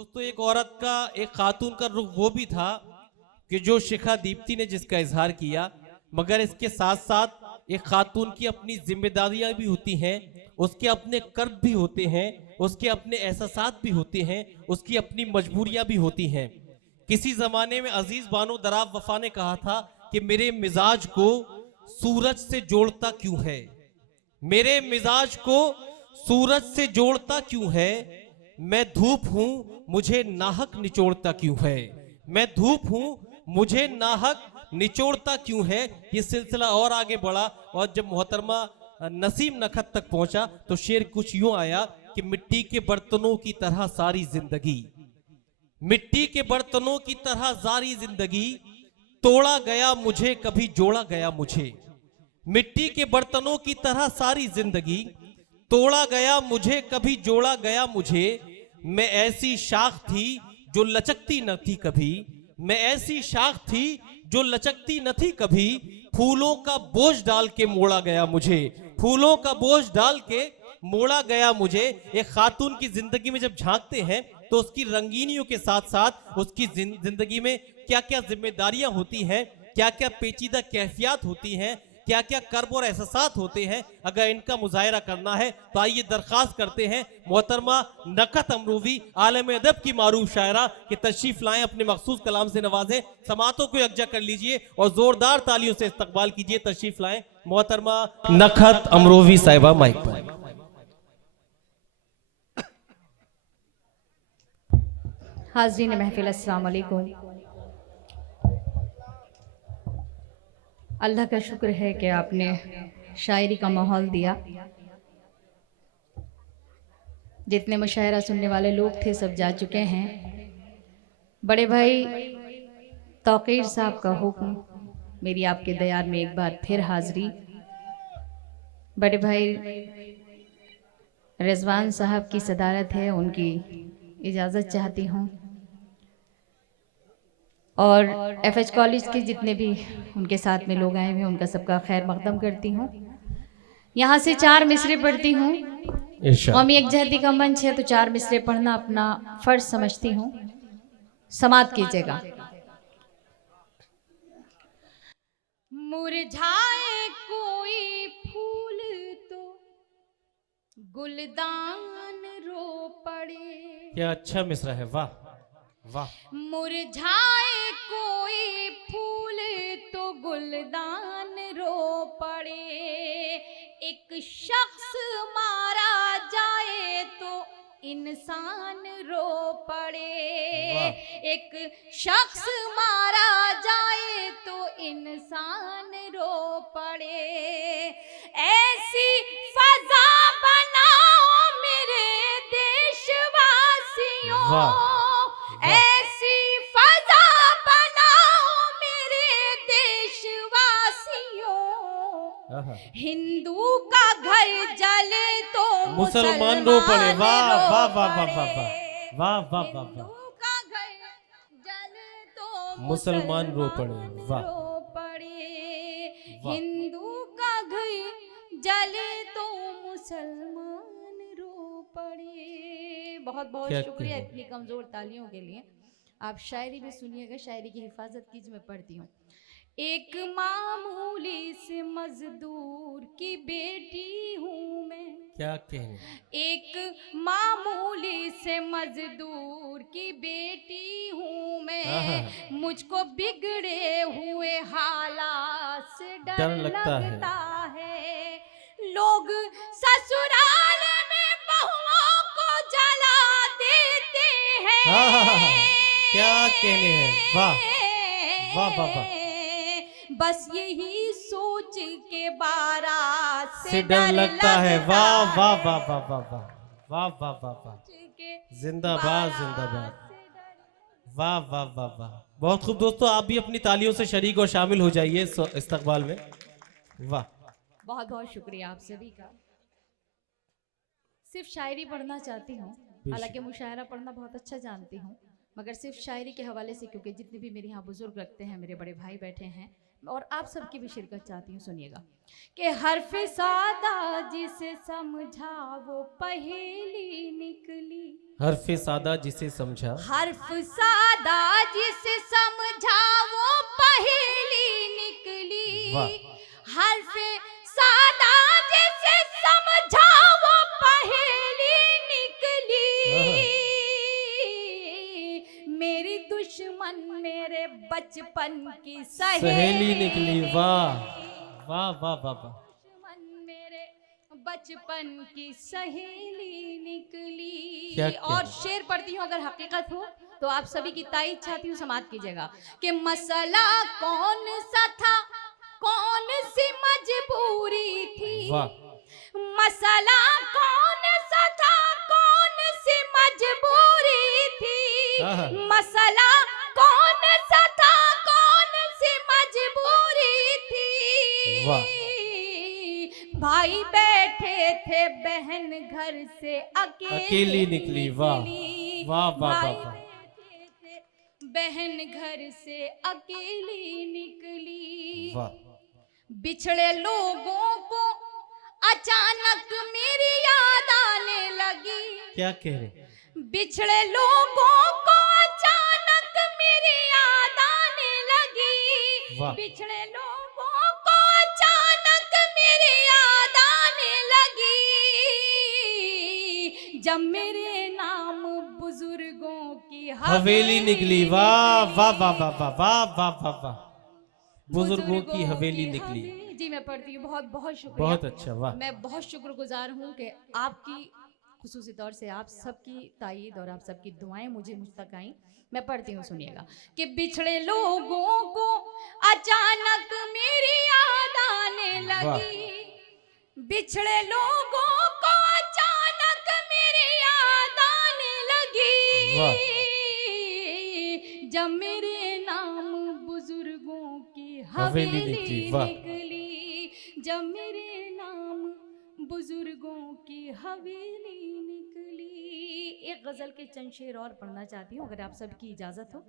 दोस्तों एक औरत का, एक खातून का रुख वो भी था कि जो शिखा दीप्ति ने जिसका इजहार किया, मगर इसके साथ साथ एक खातून की अपनी जिम्मेदारियां भी होती हैं, उसके अपने कर्म भी होते हैं, उसके अपने एहसासात भी होते हैं, उसकी अपनी मजबूरियां भी होती हैं। किसी जमाने में अजीज बानो दराब वफा ने कहा था कि मेरे मिजाज को सूरज से जोड़ता क्यों है, मेरे मिजाज को सूरज से जोड़ता क्यों है, मैं धूप हूं मुझे नाहक निचोड़ता क्यों है, मैं धूप हूं मुझे नाहक निचोड़ता क्यों है। ये सिलसिला और आगे बढ़ा और जब मोहतरमा नसीम नखत तक पहुंचा तो शेर कुछ यूं आया कि मिट्टी के बर्तनों की तरह सारी जिंदगी, मिट्टी के बर्तनों की तरह सारी जिंदगी, तोड़ा गया मुझे कभी जोड़ा गया मुझे, मिट्टी के बर्तनों की तरह सारी जिंदगी, तोड़ा गया मुझे कभी जोड़ा गया मुझे, मैं ऐसी शाख थी जो लचकती न थी कभी, मैं ऐसी शाख थी जो लचकती न थी कभी, फूलों का बोझ डाल के मोड़ा गया मुझे, फूलों का बोझ डाल के मोड़ा गया मुझे। एक खातून की जिंदगी में जब झांकते हैं तो उसकी रंगीनियों के साथ साथ उसकी जिंदगी में क्या क्या जिम्मेदारियां होती हैं, क्या क्या पेचीदा कैफियत होती हैं, क्या क्या कर्ब और एहसास होते हैं, अगर इनका मुजाहरा करना है तो आइए दरखास्त करते हैं मोहतरमा नखत अमरूवी आलम अदब की मारूफ शायरा कि तशरीफ लाएं, अपने मखसूस कलाम से नवाजें, समातों को यकजा कर लीजिए और जोरदार तालियों से इस्तकबाल कीजिए। तशरीफ लाएं मोहतरमा नखत अमरूवी साहिबा, माइक पर। हाज़रीन महफिल, अस्सलाम वालेकुम। अल्लाह का शुक्र है कि आपने शायरी का माहौल दिया। जितने मुशायरा सुनने वाले लोग थे सब जा चुके हैं। बड़े भाई तौकीर साहब का हुक्म, मेरी आपके दयार में एक बार फिर हाज़री। बड़े भाई रिजवान साहब की सदारत है, उनकी इजाज़त चाहती हूँ और FH कॉलेज के जितने भी उनके साथ में लोग आए हुए उनका सबका खैर मकदम करती हूँ। यहाँ से 4 मिसरे पढ़ती हूँ। कौमी यकजहती का मंच है तो 4 मिसरे पढ़ना अपना फर्ज समझती हूँ। समात कीजिएगा। मुरझाए कोई फूल तो गुलदान रो पड़े, क्या अच्छा मिसरा है, वाह वाह। मुरझाए कोई फूल तो गुलदान रो पड़े, एक शख्स मारा जाए तो इंसान रो पड़े, एक शख्स मारा जाए तो इंसान रो पड़े, ऐसी फजा बनाओ मेरे देशवासियों, ऐसी फजा बनाओ मेरे देशवासियों, हिंदू का घर जले तो मुसलमान रो पड़े, वाह वाह वाह वाह वाह वाह वाह वाह वाह, हिंदू का घर जले तो मुसलमान रो पड़े, वाह रो पड़े, हिंदू का घर जले तो मुसलमान रो पड़े। बहुत बहुत शुक्रिया इतनी कमजोर तालियों के लिए। आप शायरी भी सुनिएगा, शायरी की हिफाजत कीजिए, मैं पढ़ती हूँ। एक मामूली से मजदूर की बेटी हूँ मैं, क्या कहने, एक मामूली से मजदूर की बेटी हूँ मैं, मुझको बिगड़े हुए हालात से डर लगता है, लोग ससुराल में बहुओं को जला देते हैं, क्या कहने हैं, वाह वाह वाह वाह, बस यही सोच के बारात से डर लगता है, वाह वाह वाह वाह वाह वाह वाह वाह वाह वाह, जिंदाबाद जिंदाबाद, वाह वाह वाह वाह, बहुत खूब। दोस्तों आप भी अपनी तालियों से शरीक और शामिल हो जाइए इस्तकबाल में, वाह। बहुत बहुत शुक्रिया आप सभी का। सिर्फ शायरी पढ़ना चाहती हूँ, हालांकि मुशायरा पढ़ना बहुत अच्छा जानती हूँ, मगर सिर्फ शायरी के हवाले से, क्योंकि जितने भी मेरे यहाँ बुजुर्ग रखते हैं, मेरे बड़े भाई बैठे हैं और आप सबकी भी शिरकत चाहती हूँ। सुनिएगा कि हर्फ सादा जिसे समझा वो पहेली निकली। हर्फ सादा जिसे समझा, हर्फ सादा जिसे समझा वो पहेली निकली। वाह। हर्फ सादा जिसे समझा वो पहेली निकली। मेरी दुश्मन मेरे बचपन की सहेली निकली। वाह वाह वाह वाह वाह। दुश्मन मेरे बचपन की सहेली निकली। क्या क्या? और शेर पढ़ती हूँ, अगर हकीकत हो तो आप सभी की तारीफ चाहती हूँ, समाप्त कीजिएगा। कि मसला कौन सा था, कौन सी मजबूरी थी। वाह। मसला कौन सा था, कौन सी मजबूरी थी। आहा। मसला कौन सा था, कौन सी मजबूरी थी। वाह। भाई बैठे थे, बहन घर से अकेली निकली। वाह वाह वाह वाह भाई वाह। बैठे थे, बहन घर से अकेली निकली। वाह। बिछड़े लोगों को अचानक मेरी याद आने लगी। क्या कह रहे? बिछड़े लोगों को अचानक मेरी याद आने लगी। वाह। बिछड़े लोगों को अचानक मेरी याद आने लगी। जब मेरे नाम बुजुर्गों की हवेली निकली। वाह वाह वाह वाह वाह वाह वाह वाह वाह। बुजुर्गों की हवेली निकली। जी मैं पढ़ती हूँ। बहुत बहुत शुक्रिया। बहुत अच्छा। वाह। मैं बहुत शुक्रगुजार हूँ कि आपकी खुसूसी तौर से आप सबकी तायीद और आप सबकी दुआएं मुझे मुझ तक आई। मैं पढ़ती हूँ, सुनिएगा। कि बिछड़े लोगों को अचानक मेरी याद आने लगी। बिछड़े लोगों को अचानक मेरी याद आने लगी। जब मेरे नाम बुजुर्गों की हवेली निकली। जब मेरे नाम बुजुर्गों की हवेली निकली। एक गजल के चंद शेर और पढ़ना चाहती हूँ, अगर आप सबकी इजाजत हो।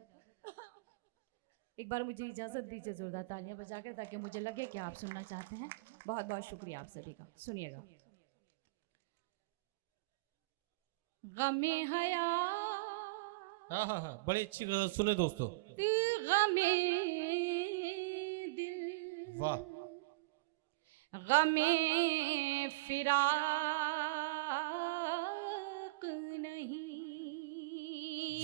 एक बार मुझे इजाजत दीजिए जोरदार तालियां बजाकर, ताकि मुझे लगे कि आप सुनना चाहते हैं। बहुत बहुत शुक्रिया आप सभी का। सुनिएगा। गमे हया, हाँ हाँ हाँ, बड़ी अच्छी गजल सुने दोस्तों। गमे दिल, वाह। गमे फिराक नहीं।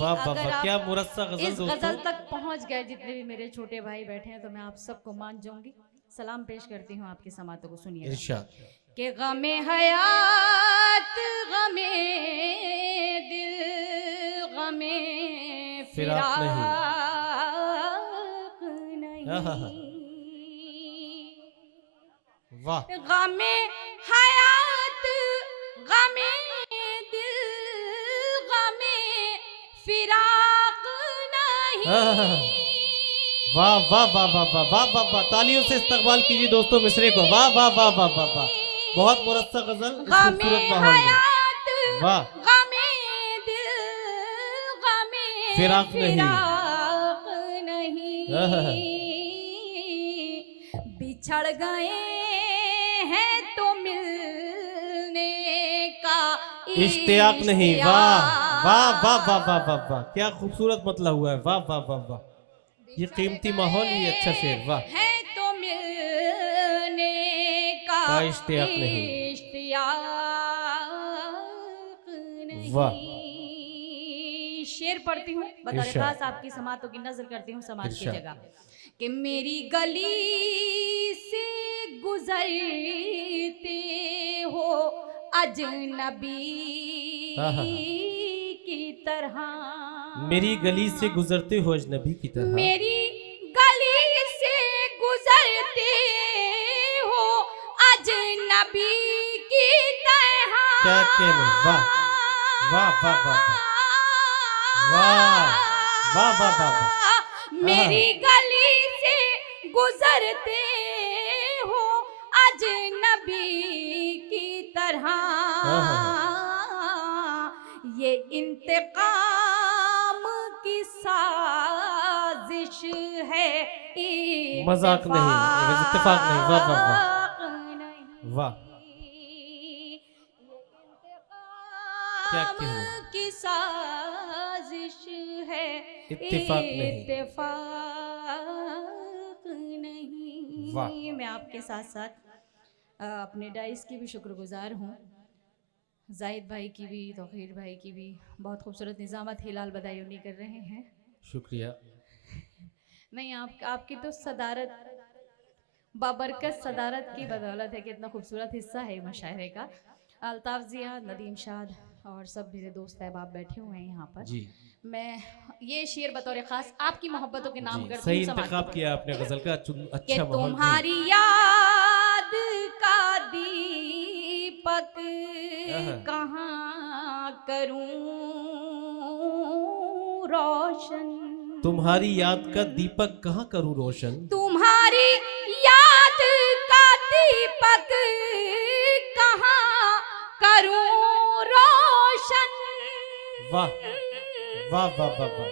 वाह वाह अगर वाह, आप क्या मुरस्सा गजल इस दोस्तों। गजल तक पहुंच गए, जितने भी मेरे छोटे भाई बैठे हैं, तो मैं आप सबको मान जाऊंगी। सलाम पेश करती हूँ आपकी समातों को। सुनिए इरशाद। कि गमे हयात, गमे दिल, गमे फिराक नहीं। फिराक हाँ, हाँ, हाँ। नहीं। वाह। गमे हयात, गमे दिल, गमे फिराक हाँ, हाँ, हाँ। नहीं। वाह वाह वाह वाह वाह वाह वाह वाह। तालियों से इस्तकबाल कीजिए दोस्तों मिसरे को। वाह वाह वाह वाह वाह वाह। बहुत मुरस्सा गजल इस खूबसूरत माहौल में। वाह। गमे दिल, गमे फिराक नहीं। नहीं। बिछड़ गए हैं तो मिलने का इश्तियाक नहीं। वाह वाह वाह वाह वाह वाह वाह। क्या खूबसूरत मतलब हुआ है। वाह वाह वाह वाह। ये कीमती माहौल, ये अच्छा शेर। वाह। है तो मिलने का इश्तियाक नहीं। इश्तियाक नहीं। वाह। शेर पढ़ती हूँ, बता इरशाद। खास आपकी समातों की नजर करती हूँ, समाज की इरशाद। जगह। कि मेरी गली से गुजरते हो अजनबी हाँ, हाँ, हाँ। की तरह। मेरी गली से गुजरते हो अजनबी की तरह। मेरी गली से गुजरते हो अजनबी की तरह। क्या कहने। वाह वाह वाह वाह वाह वाह वाह वाह वाह। मेरी गली से गुजरते हो अजनबी की तरह। ये इंतकाम की साजिश है, मजाक नहीं, इत्तेफाक नहीं। वाह वाह वाह। नहीं। वाह। नाम कहना? की साजिश है, इत्तेफाक नहीं। इत्तेफाक नहीं। वाह। मैं आपके साथ साथ अपने डाइस की भी शुक्रगुजार हूँ, जाहिद भाई की भी, तौकीर भाई की भी। बहुत खूबसूरत निज़ामत हिलाल बदायूनी कर रहे हैं। शुक्रिया। नहीं, आपकी तो सदारत, बाबरकत सदारत की बदौलत है कि इतना खूबसूरत हिस्सा है मुशायरे का। अल्ताफ जिया, नदीम शाद और सब मेरे दोस्त अहबाब बैठे हुए हैं यहाँ पर। जी मैं ये शेर बतौर ख़ास आपकी मोहब्बतों के नाम जी, करती सही हूँ समाज इंतखाब किया आपने गजल का। कि अच्छा माहौल जी। तुम्हारी याद का दीपक आहा। कहाँ करूं रोशन, तुम्हारी याद का दीपक कहाँ करूं रोशन, तुम्हारी याद का दीपक कहाँ करूं रोशन। वाह वाह वाह वाह वाह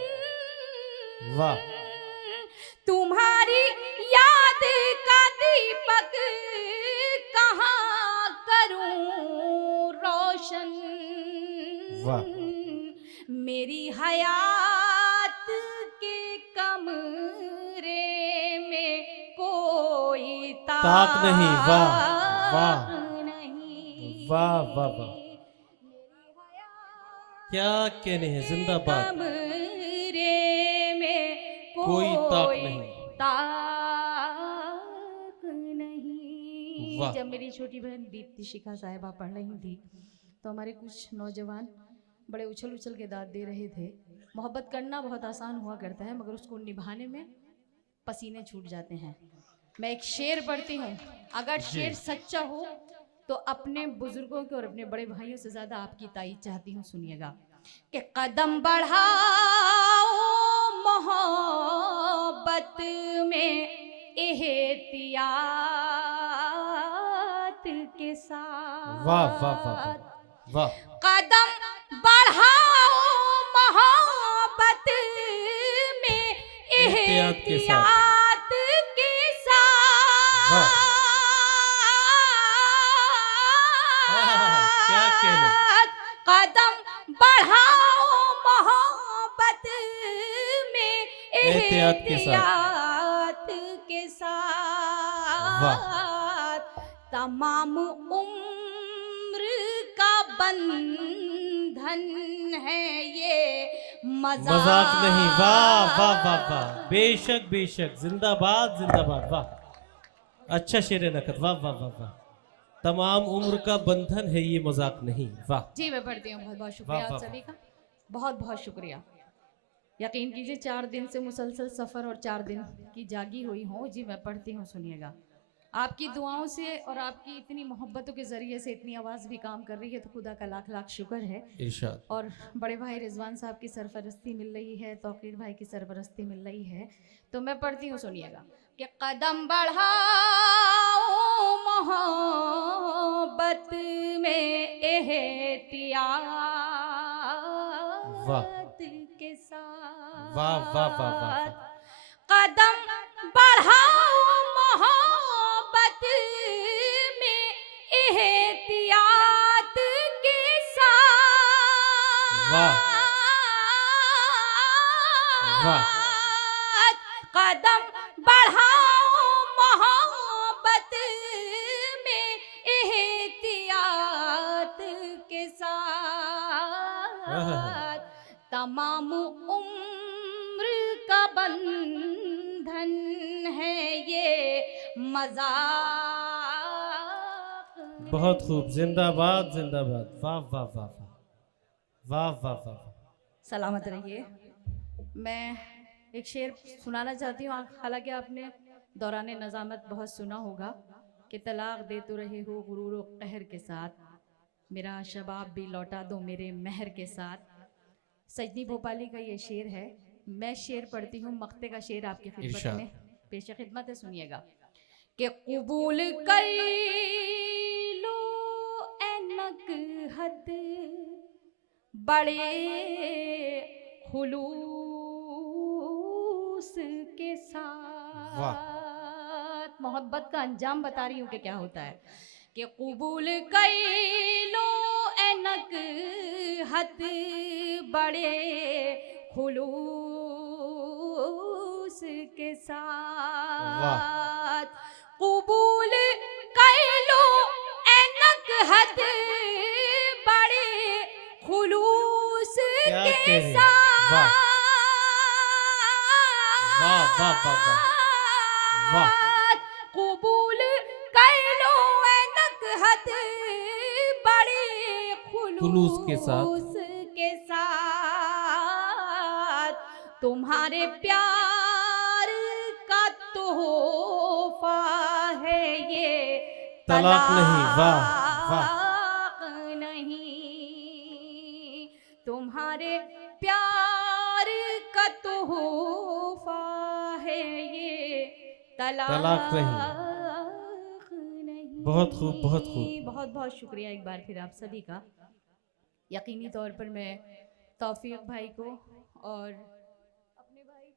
वाह। तुम्हारी याद का दीपक कहाँ करूं रोशन। वाह। मेरी हयात के कमरे में कोई ताक नहीं। वाह वाह नहीं। वाह वाह वाह। मेरी हयात क्या कहने हैं, जिंदाबाद। कमरे में कोई ताक नहीं। ताक नहीं। वाह। जब मेरी छोटी बहन दीप्ति शिखा साहिबा पढ़ रही थी तो हमारे कुछ नौजवान बड़े उछल उछल के दाद दे रहे थे। मोहब्बत करना बहुत आसान हुआ करता है, मगर उसको निभाने में पसीने छूट जाते हैं। मैं एक शेर पढ़ती हूँ, अगर शेर सच्चा हो तो अपने बुजुर्गों के और अपने बड़े भाइयों से ज्यादा आपकी ताईद चाहती हूँ। सुनिएगा कि कदम बढ़ाओ मोहब्बत में एहतियात के साथ। वाह वाह वाह वाह वाह। कदम बढ़ाओ मोहब्बत में एहतियात के साथ। एहतियात के साथ। वाह। क्या कहने। कदम बढ़ाओ मोहब्बत में एहतियात के साथ। एहतियात के वाह। साथ। तमाम उम्र का बंधन है ये, मजाक नहीं। वाह वाह वाह वाह। बेशक बेशक, जिंदाबाद जिंदाबाद। वाह, अच्छा शेर नकद। वाह वाह वाह वाह। तमाम उम्र का बंधन है ये, मजाक नहीं। वाह। जी मैं पढ़ती हूँ। बहुत बहुत शुक्रिया वाह, आप वाह, सभी का, बहुत बहुत शुक्रिया। यकीन कीजिए 4 दिन से मुसलसल सफ़र और 4 दिन की जागी हुई हूँ। जी मैं पढ़ती हूँ, सुनिएगा। आपकी दुआओं से और आपकी इतनी मोहब्बतों के ज़रिए से इतनी आवाज़ भी काम कर रही है, तो खुदा का लाख लाख शुक्र है। इरशाद। और बड़े भाई रिजवान साहब की सरपरस्ती मिल रही है, तौकीर भाई की सरपरस्ती मिल रही है। तो मैं पढ़ती हूँ, सुनिएगा कि कदम बढ़ाओ मोहब्बत में एहतियात के साथ। वाह वाह वाह वाह। कदम बढ़ाओ मोहब्बत में एहतियात के साथ। वाह वाह। कदम बढ़ाओ मोहब्बत में एहतियात के साथ। तमाम उम्र का बंधन है ये, मजाक बहुत खूब, जिंदाबाद जिंदाबाद। वाह वाह वाह वाह वाह वाह वाह। सलामत रहिए। मैं एक शेर सुनाना चाहती हूँ। हालांकि आपने दौरान नज़ामत बहुत सुना होगा कि तलाक दे तो रहे हो गुरूर व कहर के साथ, मेरा शबाब भी लौटा दो मेरे महर के साथ। सजनी भोपाली का ये शेर है। मैं शेर पढ़ती हूँ, मक्ते का शेर आपकी खिदमत में पेश खिदमत है, सुनिएगा कि कबूल कर लो ऐनक हद बड़े खुलूस के साथ। मोहब्बत का अंजाम बता रही हूँ कि क्या होता है कि कबूल कर लो ऐनक नकहत बड़े खुलूस के साथ कबूल कर लो ए नकहत बड़े खुलूस क्या के कह रहे हैं? साथ वाह वाह वाह वाह वाह कबूल कर लो ए नकहत बड़े खुलूस के साथ के साथ तुम्हारे प्यार का तोहफा है ये तलाक नहीं, वाह, वाह। तलाक नहीं तुम्हारे प्यार का तोहफा है ये तलाक नहीं। नहीं। बहुत खूब, बहुत खूब। बहुत बहुत शुक्रिया एक बार फिर आप सभी का। यकीनी तौर पर मैं तौफीक भाई को और अपने भाई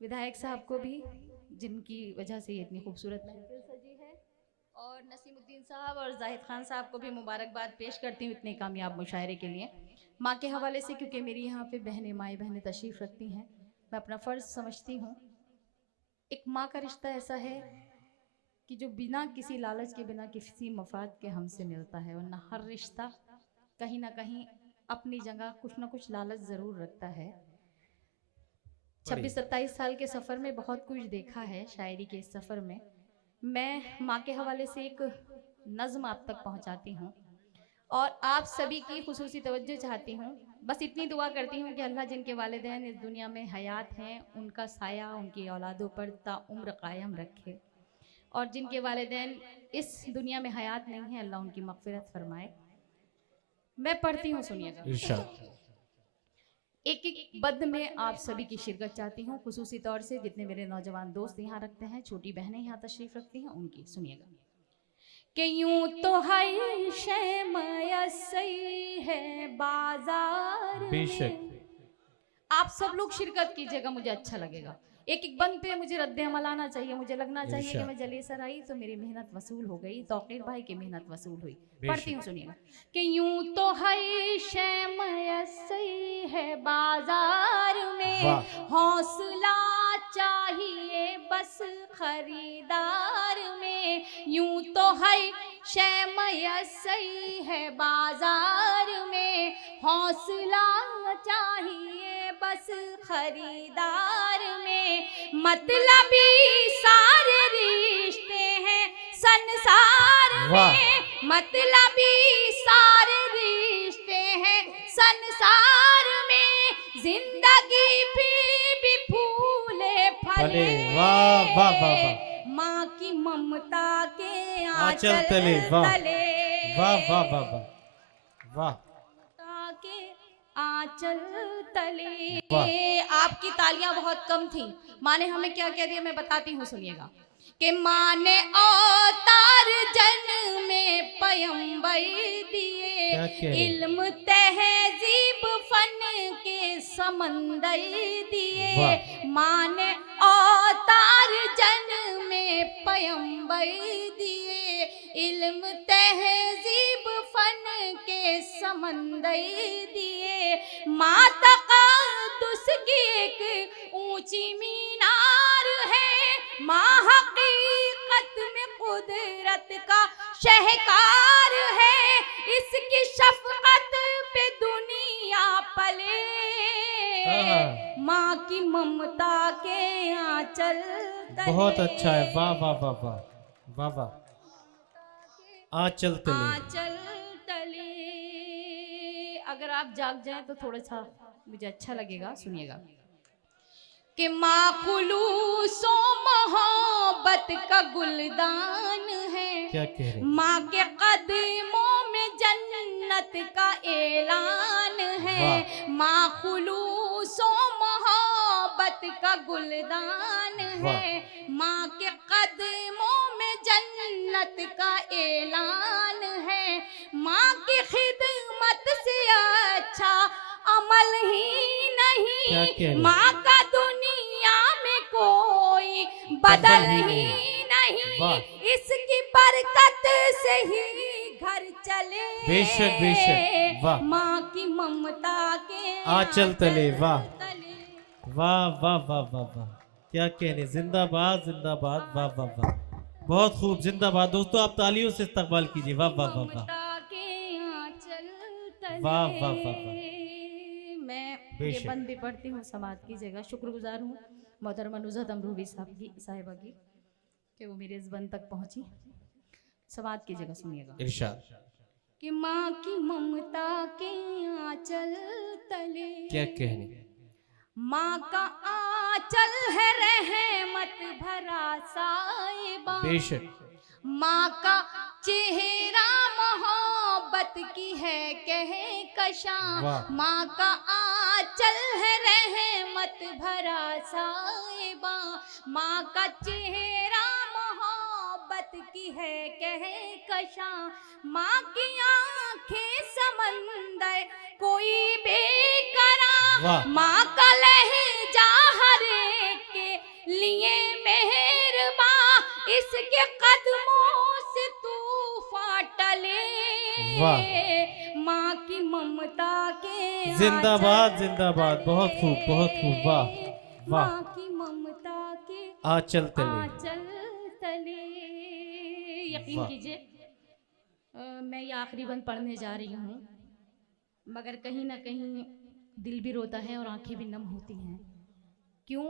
विधायक साहब को भी, जिनकी वजह से ये इतनी खूबसूरत महफिल सजी है, और नसीमुद्दीन साहब और जाहिद खान साहब को भी मुबारकबाद पेश करती हूँ इतने कामयाब मुशायरे के लिए। माँ के हवाले से, क्योंकि मेरी यहाँ पे बहनें माएँ बहनें तशरीफ़ रखती हैं, मैं अपना फ़र्ज़ समझती हूँ। एक माँ का रिश्ता ऐसा है कि जो बिना किसी लालच के, बिना किसी मफाद के हमसे मिलता है, वरना हर रिश्ता कहीं ना कहीं अपनी जगह कुछ ना कुछ लालच ज़रूर रखता है। 26-27 साल के सफ़र में बहुत कुछ देखा है। शायरी के इस सफ़र में मैं माँ के हवाले से एक नज़्म आप तक पहुँचाती हूँ और आप सभी की खुसूसी तवज्जो चाहती हूँ। बस इतनी दुआ करती हूँ कि अल्लाह जिनके वालिदैन इस दुनिया में हयात हैं, उनका साया उनकी औलादों पर ताउम्र कायम रखे, और जिनके वालिदैन इस दुनिया में हयात नहीं है, अल्लाह उनकी मग़फ़िरत फरमाए। मैं पढ़ती हूँ, सुनिएगा। एक एक बद में आप सभी की शिरकत चाहती हूँ, खुसूसी तौर से जितने मेरे नौजवान दोस्त यहाँ रखते हैं, छोटी बहनें यहाँ तशरीफ़ रखती हैं, उनकी सुनिएगा। कि यूं तो है शैमाया सही है बाजार बेशक। में। आप सब लोग शिरकत कीजिएगा, मुझे अच्छा लगेगा। एक एक बंद पे मुझे रद्द अमल आना चाहिए, मुझे लगना चाहिए कि मैं जलेसर आई तो मेरी मेहनत वसूल हो गई, तौकीर भाई की मेहनत वसूल हुई। पढ़ती हूँ, सुनिएगा। कि यूं तो है शैमाया सही है बाजार में, हौसला चाहिए बस खरीदार में। यूं तो है शैमाया सही है बाजार में, हौसला चाहिए बस खरीदार में। मतलबी सारे रिश्ते हैं संसार में, मतलबी सारे रिश्ते हैं संसार में। जिंदगी फिर भी फूले फले, वाह वाह वाह वाह। माँ की ममता के आंचल तले, वाह वाह वाह वाह वाह वाह। के आंचल तले। आपकी तालियां बहुत कम थी। माँ ने हमें क्या कह दिया मैं बताती हूँ, सुनिएगा। कि माँ ने अवतार जन्म में पैगंबर दिए, इल्म तहजीब फन के समंदर दिए। माँ ने अवतार जन्म में पैगंबर दिए, इल्म तहजीब फन के समंदर दिए। माँ तक़द्दुस की एक ऊंची मीनार है, माँ हकीकत में कुदरत का शहकार है। इसकी शफ़क़त पे दुनिया पले, माँ की ममता के आंचल तले। बहुत अच्छा है, वाह वाह वाह वाह वाह वाह। आंचल तले, आंचल तले। अगर आप जाग जाएं तो थोड़ा सा मुझे अच्छा लगेगा, सुनिएगा। कि माँ खुलूसो मोहब्बत का गुलदान है, क्या कह रहे? माँ के कदमों में जन्नत का ऐलान है। माँ खुलूसो मोहब्बत का गुलदान है, माँ के कदमों में जन्नत का ऐलान है। माँ की खिदमत से अच्छा अमल ही नहीं, माँ का दुनिया में कोई बदल ही नहीं। इसकी बरकत से ही घर चले, बेशक बेशक, वाह। माँ की ममता के आंचल तले, वाह तले। वाह वाह वाह वाह वाह, क्या कहने, जिंदाबाद जिंदाबाद, वाह वाह वाह, बहुत खूब, जिंदाबाद। दोस्तों आप तालियों से इस्तकबाल कीजिए, वाह वाह वाह वाह, ममता के आंचल तले। वाह वाह वाह वाह, मैं ये बेशक। बंद भी पढ़ती हूँ समाज की जगह। शुक्रगुजार हूँ मोहतरमा नुज़हत अमरूवी साहिबा की कि वो मेरे इस बंद तक पहुंची। समाज की जगह सुनिएगा इरशाद। कि माँ की ममता के आंचल तले, क्या कहने, माँ का आंचल है रहमत भरा साहिबा, बेशक, माँ का चेहरा मोहब्बत की है कहकशां, वाह। माँ का आंचल है रहमत भरा साहिबा, माँ का चेहरा मोहब्बत की है कहकशां, माँ की आंखें समंदर कोई बेकरार, वाह। माँ का लहजा हर एक के लिए मेहरबान, इसके कदमों से तूफान टले, वाह। माँ की ममता के जिंदाबाद आंचल जिंदाबाद, बहुत खूब बहुत खूब, वाह वाह, माँ की ममता के आंचल तले, आंचल तले। यकीन वाह। कीजिए मैं ये आखिरी बंद पढ़ने जा रही हूँ, मगर कहीं ना कहीं दिल भी रोता है और आंखें भी नम होती हैं। क्यों?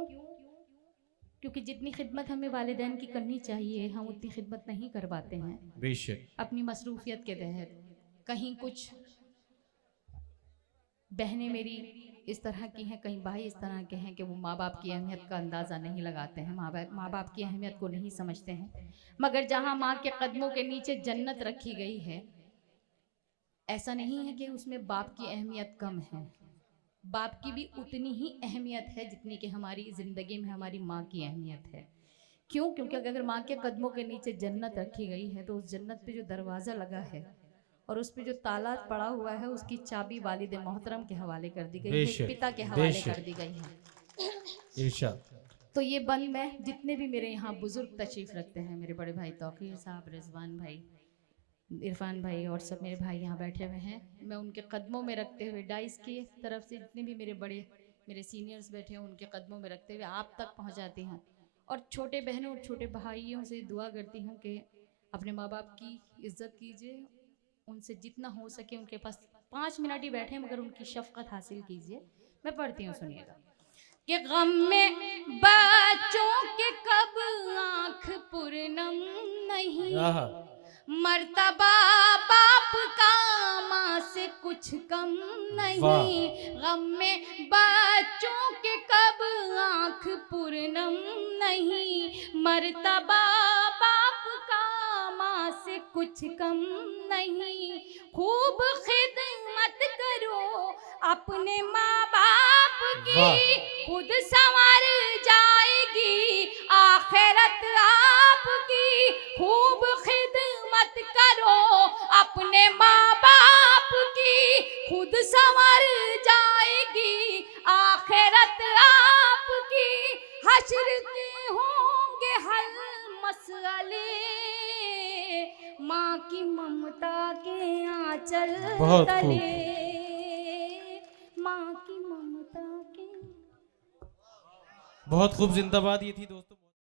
क्योंकि जितनी खिदमत हमें वालिदैन की करनी चाहिए हम उतनी खिदमत नहीं कर पाते हैं बेशक, अपनी मसरूफियत के तहत। कहीं कुछ बहनें मेरी इस तरह की हैं, कहीं भाई इस तरह के हैं कि वो माँ बाप की अहमियत का अंदाज़ा नहीं लगाते हैं, माँ बाप की अहमियत को नहीं समझते हैं। मगर जहाँ माँ के कदमों के नीचे जन्नत रखी गई है, ऐसा नहीं है कि उसमें बाप की अहमियत कम है, बाप की भी उतनी ही अहमियत है जितनी कि हमारी ज़िंदगी में हमारी माँ की अहमियत है। क्यों? क्योंकि अगर माँ के कदमों के नीचे जन्नत रखी गई है तो उस जन्नत पे जो दरवाज़ा लगा है और उस पे जो ताला पड़ा हुआ है उसकी चाबी वालिद मोहतरम के हवाले कर दी गई है, बेशक, पिता के हवाले बेशक। कर दी गई है। इरशाद। तो ये बंद में जितने भी मेरे यहाँ बुजुर्ग तशरीफ़ रखते हैं, मेरे बड़े भाई तौकीर साहब, रिजवान भाई, इरफान भाई और सब मेरे भाई यहाँ बैठे हुए हैं, मैं उनके कदमों में रखते हुए डाइस की तरफ से जितने भी मेरे सीनियर्स बैठे हैं उनके कदमों में रखते हुए आप तक पहुँचाती हूँ और छोटे बहनों और छोटे भाइयों से दुआ करती हूँ कि अपने माँ बाप की इज्जत कीजिए, उनसे जितना हो सके उनके पास 5 मिनट ही बैठे मगर उनकी शफकत हासिल कीजिए। मैं पढ़ती हूँ, सुनिएगा कि गम में बच्चों के कब आँख पूर्णम नहीं, आहा, मर्तबा बाप का माँ से कुछ कम नहीं, गम में बच्चों के कब आँख पूर्णम नहीं, मर्तबा बाप का माँ से कुछ कम नहीं, खूब खिदमत करो अपने माँ बाप की, खुद संवर जाएगी आखिरत आपकी, खूब खिदमत करो अपने माँ बाप की, खुद संवर जाएगी आखिरत आपकी, हश्र के होंगे हल मसले, माँ की ममता के आंचल बहुत तले, खूब, माँ की ममता के। बहुत खूब, जिंदाबाद। ये थी दोस्तों।